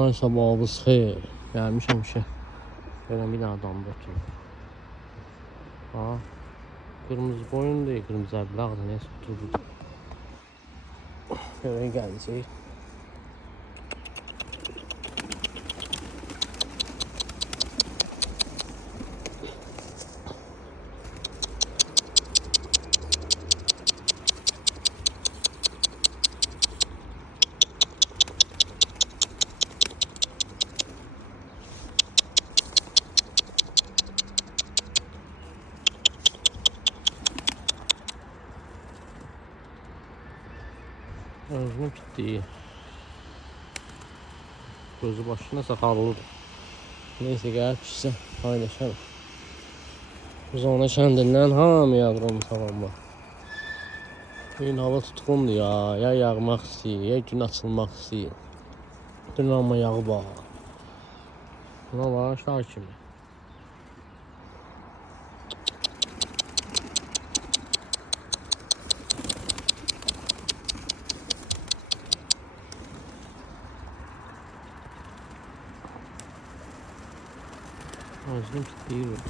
Sabahınız xeyir. Gəlmişəm ki, belə bir adam oturur. Ha, kırmızı boyun değil, kırmızı əblağdır, neyse oturdu. Böyle gələcək. Özünü bitti. Gözü başına sakallıdır. Neyse gel pişsin. Paylaşalım. Biz ona kendinden hamıya qırım tamam bak. Bugün hava tutqundur ya. Ya yağmaq istəyir, ya gün açılmaq istəyir. Dün amma yağı bax. Buna var şar kimi. Özünü bitti.